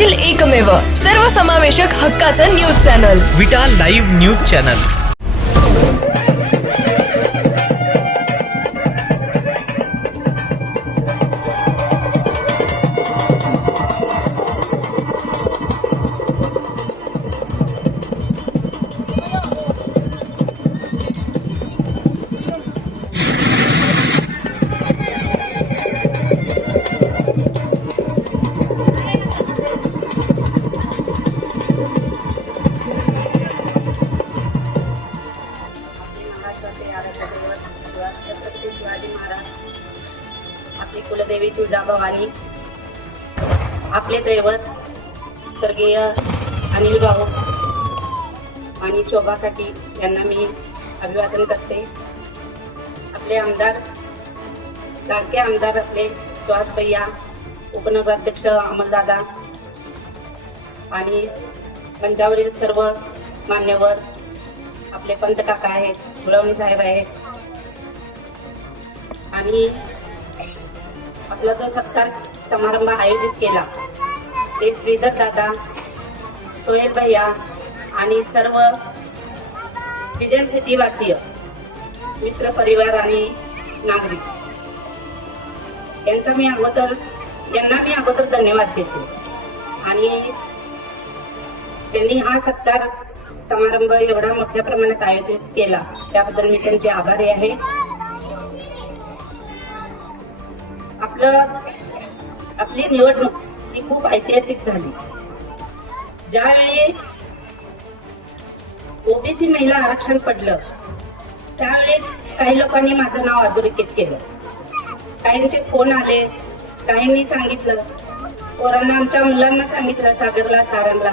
येथील एकमेव सर्वसमावेशक हक्काचं news channel. Vita live news channel. Chhatrapati Shivaji Maharaj आपली कुलदेवी तुळजाभवानी आपले दैवत स्वर्गीय अनिल भाऊ आणि शोभा काकी यांना मी अभिवादन करते. आपले आमदार लाडके आमदार आपले सुहास भैया उपनगराध्यक्ष अमलदादा आणि मंचावरील सर्व मान्यवर आपले पंत काका आहेत. गुळवणी साहेब आहेत आणि आपला जो सत्कार समारंभ आयोजित केला ते श्रीधर दादा सोहेल भैया आणि सर्व विजन शेतीवासीय मित्र परिवार आणि नागरिक. यांचा मी अगोदर यांना मी अगोदर धन्यवाद देते. आणि त्यांनी हा सत्कार समारंभ एवढा मोठ्या प्रमाणात आयोजित केला. त्याबद्दल मी त्यांचे आभारी आहे. आपलं आपली निवडणूक ही खूप ऐतिहासिक झाली. ज्यावेळी ओबीसी महिला आरक्षण पडलं त्यावेळेस काही लोकांनी माझं नाव अधोरेखित केलं. काहींचे फोन आले काहींनी सांगितलं पोरांना आमच्या मुलांना सांगितलं सागरला सारंगला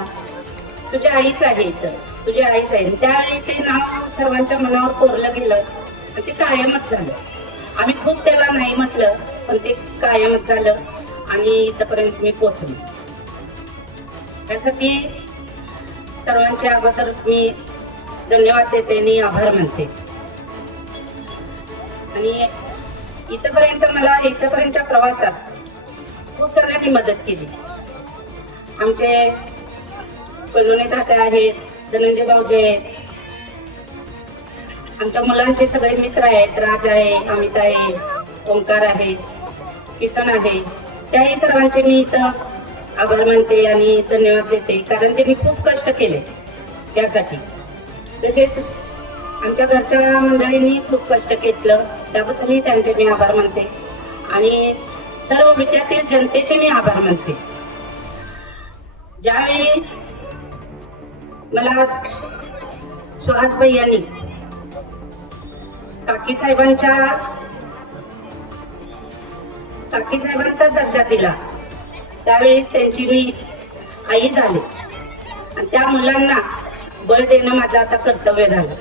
तुझ्या आईच आहे इथं. तुझी आईच आहे त्यावेळी ते नाव सर्वांच्या मनावर कोरलं गेलं. आणि ते कायमच झालं. आम्ही खूप त्याला नाही म्हटलं पण ते कायमच झालं आणि इथपर्यंत मी पोचलो त्यासाठी सर्वांच्या अगोदर मी धन्यवाद देते आणि आभार मानते. आणि इथपर्यंत मला इथपर्यंतच्या प्रवासात खूप जणांनी मदत केली. आमचे कलोनी दादा आहेत धनंजय भाऊजे आहेत. आमच्या मुलांचे सगळे मित्र आहेत. राज आहे अमित आहे ओंकार आहे किसन आहे. त्याही सर्वांचे मी इथं आभार मानते आणि धन्यवाद देते. कारण त्यांनी खूप कष्ट केले त्यासाठी. तसेच आमच्या घरच्या मंडळींनी खूप कष्ट घेतलं. त्याबद्दलही त्यांचे मी आभार मानते. आणि सर्व विद्यार्थी जनतेचे मी आभार मानते. ज्यावेळी मला सुहास भैयांनी काकी साहेबांच्या काकी साहेबांचा दर्जा दिला. त्यावेळेस त्यांची मी आई झाले. आणि त्या मुलांना बळ देणं माझं आता कर्तव्य झालं.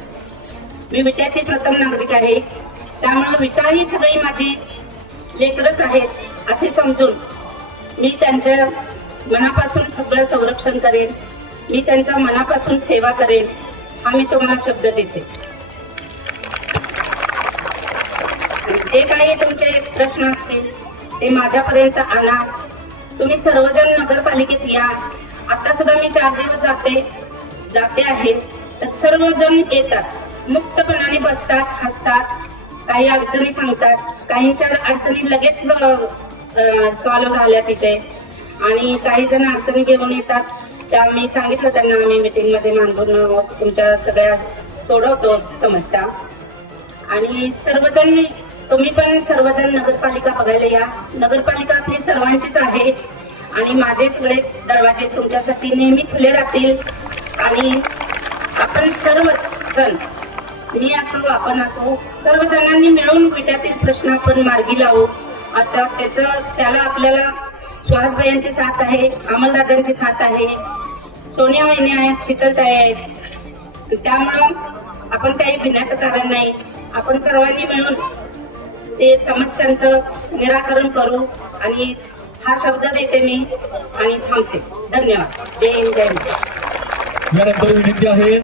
मी विट्याची प्रथम नागरिक आहे. त्यामुळं विटा ही सगळी माझी लेकरच आहेत असे समजून मी त्यांचं मनापासून सगळं संरक्षण करेन. मी त्यांचा मनापासून सेवा करेन हा मी तुम्हाला शब्द देते. जे काही तुमचे प्रश्न असतील ते माझ्यापर्यंत आणा. तुम्ही सर्वजण नगरपालिकेत या. आता सुद्धा मी चार दिवस जाते जाते आहे. तर सर्वजण येतात. मुक्तपणाने बसतात हसतात. काही अडचणी सांगतात. काहींच्या अडचणी लगेच सॉल्व्ह झाल्या तिथे. आणि काही जण अडचणी घेऊन येतात. त्या मी सांगितलं त्यांना आम्ही मीटिंगमध्ये मांडून तुमच्या सगळ्या सोडवतो समस्या. आणि सर्वजण तुम्ही पण सर्वजण नगरपालिका बघायला या. नगरपालिका आपली सर्वांचीच आहे. आणि माझे सगळे दरवाजे तुमच्यासाठी नेहमी खुले राहतील. आणि आपण सर्वच जण मी असो आपण असो सर्वजणांनी मिळून विट्यातील प्रश्न आपण मार्गी लावू. आता त्याचं त्याला आपल्याला सुहासभायांची साथ आहे अमलदादांची साथ आहे. सोनिया वहिनी आहेत शीतलताई आहेत. त्यामुळं आपण काही भिण्याचं कारण नाही. आपण सर्वांनी मिळून ते समस्यांचं निराकरण करू आणि हा शब्द देते मी आणि थांबते. धन्यवाद. जय हिंद जय यानंतर विनंती आहे